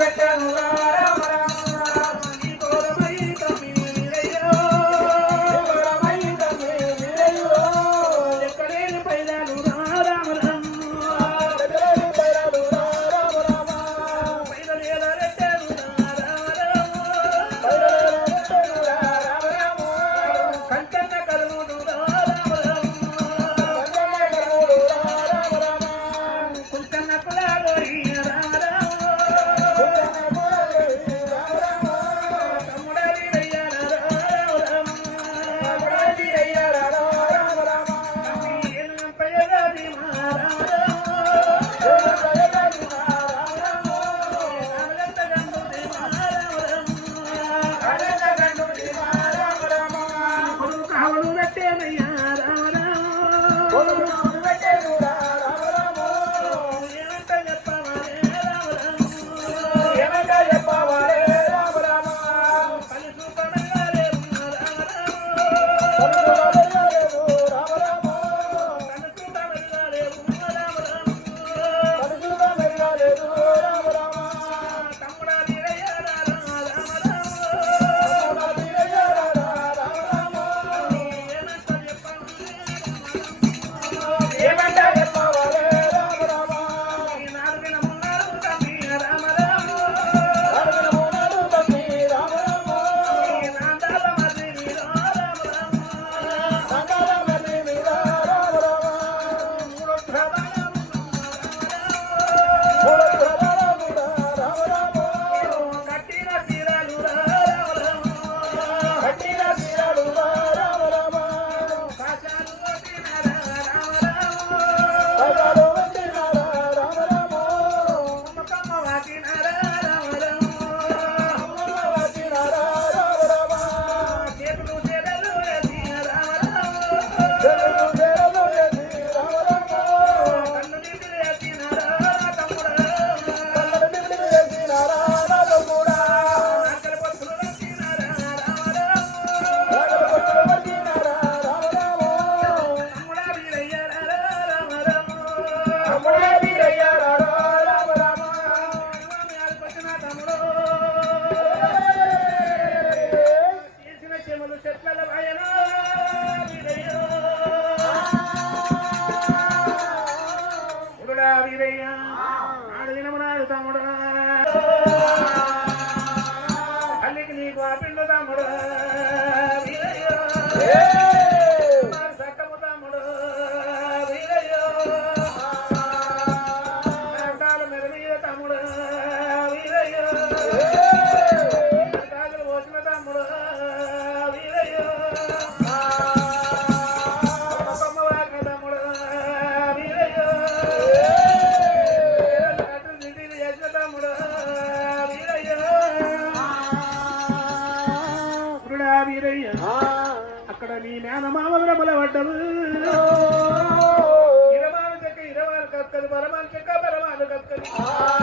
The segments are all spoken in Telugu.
ಬೆಟ್ಟ ನೂರ Bueno, తల్లికి నీకు ఆ పిండుదాముడు कधी मला मानते का बरं मानकात कधी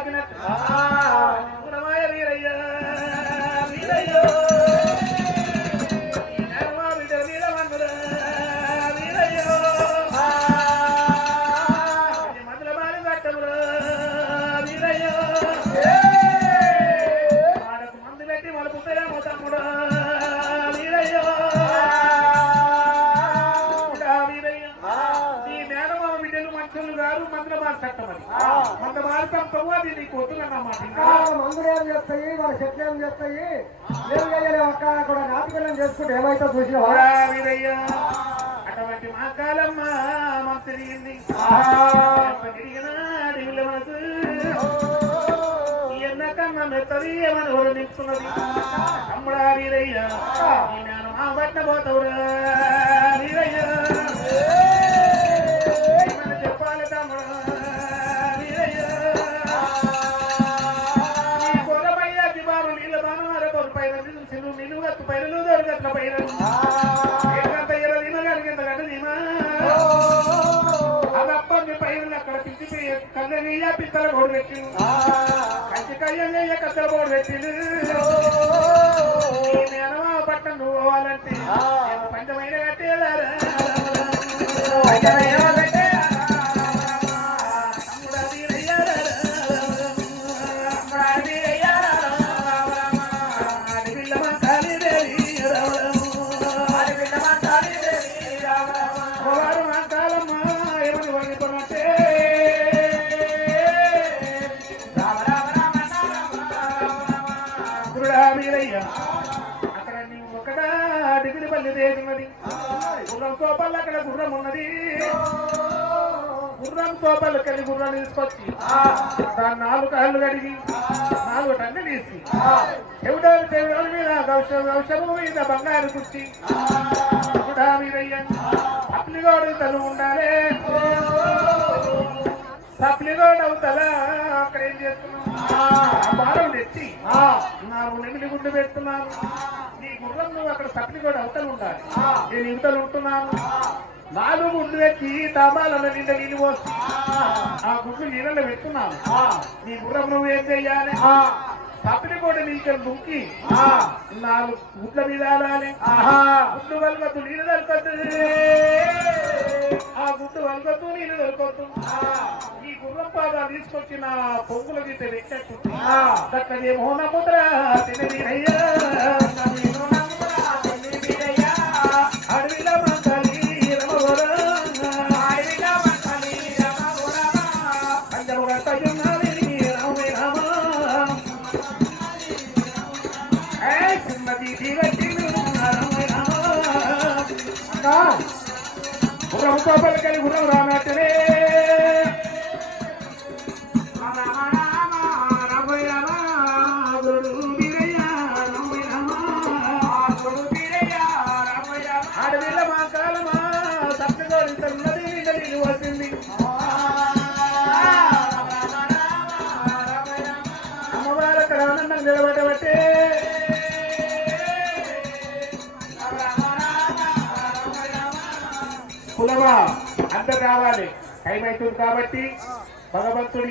লাগনা అది నీకు వద్దులన్నమాట మందులు ఏం చేస్తాయి? మన చెట్లు ఏం చేస్తాయి? ఏం చేయలేము అక్క కూడా నాటకం చేసుకుంటే ఏమైతే చూసినావా? అటువంటి మా కాలమ్మ తిరిగింది తిరిగిన అడవిలో మనసు. ఎన్నకన్నా మెత్తది ఏమని వరణిస్తున్నది తమ్ముడా వీరయ్య నేను మా బట్ట పోతావురా కళ్ళనీయ పిత్తల గోడు పెట్టి కంచి కయ్యయ్య కత్తల గోడు పెట్టి నేనమా పట్టం నువ్వు పోవాలంటే పంచమైన కట్టేదారా డిగ్రీ పల్లి దేశున్నది గుర్రం తోపల్లి అక్కడ గుర్రం ఉన్నది. గుర్రం తోపల్లి కలిగి గుర్రం తీసుకొచ్చి దాని నాలుగు కాళ్ళు కడిగి నాలుగు టన్ను తీసి చెవిటాలు చెవిటాల మీద గౌష గౌషము మీద బంగారు కుర్చి అప్లిగోడు తను ఉండాలి. సప్లిగోడు అవుతారా అక్కడ ఏం చేస్తున్నావు? ఆ భారం తెచ్చి నాకు నెమిలి గుడ్డు పెడుతున్నాను నీ గుర్రం నువ్వు అక్కడ సప్లిగోడు అవతలు ఉండాలి. నేను ఇవతలు ఉంటున్నాను. నాలుగు గుడ్లు పెట్టి తాబాలను నిండా నీళ్ళు పోసి. ఆ. గుడ్లు నీళ్ళలో పెడుతున్నాను నీ గుర్రం నువ్వు ఏం చెయ్యాలి? సప్లి కూడా నీకు దుంకి. నాలుగు గుడ్ల మీద ఆడాలి. గుడ్డు వల్గొద్దు నీళ్ళు దొరకొద్దు ఆ గుడ్డు వల్గొద్దు నీళ్ళు దొరకొద్దు ఈ గుర్రం పాదా తీసుకొచ్చి నా పొంగుల గీత పెట్టట్టు దక్కదే మోహన ముద్ర తినవీరయ్యా అడవిలో గుర్రం కోపలు కలిగి గుర్రం రానట్టనే రావాలి. టైం అవుతుంది కాబట్టి భగవంతుడి